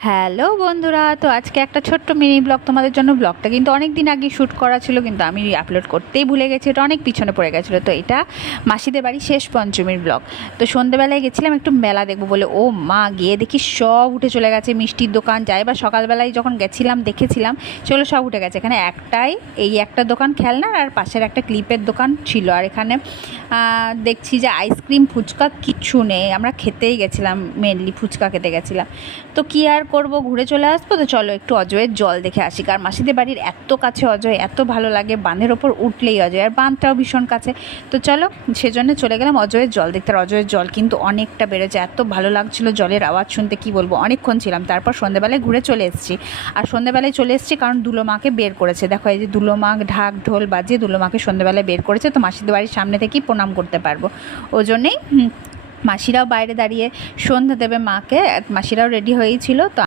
Hello বন্ধুরা, তো আজকে একটা ছোট্ট মিনি ব্লগ তোমাদের জন্য। ব্লগটা কিন্তু অনেক দিন আগে শ্যুট করা ছিল, কিন্তু আমি আপলোড করতেই ভুলে গেছি। এটা অনেক পিছনে পড়ে গেছিল, তো এটা মাসিদের বাড়ি শেষ পঞ্চমীর ব্লগ। তো সন্ধ্যেবেলায় গেছিলাম একটু মেলা দেখব বলে। ও মা, গিয়ে দেখি সব উঠে চলে গেছে, মিষ্টির দোকান যাই। বা সকালবেলায় যখন গেছিলাম, দেখেছিলাম, সেগুলো সব উঠে গেছে। এখানে একটাই, এই একটা দোকান খেলনার, আর পাশের একটা ক্লিপের দোকান ছিল। আর এখানে দেখছি যে আইসক্রিম ফুচকা, কিচ্ছু নেই। আমরা খেতেই গেছিলাম মেনলি ফুচকা খেতে গেছিলাম। তো কি আর করব ঘুরে চলে আসব? তো চলো একটু অজয়ের জল দেখে আসি। কার মাসিদের বাড়ির এত কাছে অজয় এত ভালো লাগে বাঁধের ওপর উঠলেই অজয় আর বাঁধটাও ভীষণ কাছে। তো চলো সেজন্য চলে গেলাম অজয়ের জল দেখতে। আর অজয়ের জল কিন্তু অনেকটা বেড়েছে এত ভালো লাগছিল জলের আওয়াজ শুনতে কি বলব? অনেকক্ষণ ছিলাম তারপর সন্ধ্যেবেলায় ঘুরে চলে এসেছি। আর সন্ধ্যেবেলায় চলে এসেছি কারণ দুলো মাকে বের করেছে। দেখো এই যে দুলো মা ঢাক ঢোল বাজিয়ে দুলো মাকে সন্ধ্যেবেলায় বের করেছে। তো মাসিদের বাড়ির সামনে থেকেই প্রণাম করতে পারব। হুম, মাসিরাও বাইরে দাঁড়িয়ে সন্ধ্যা দেবে মাকে মাসিরাও রেডি হয়েই ছিল তো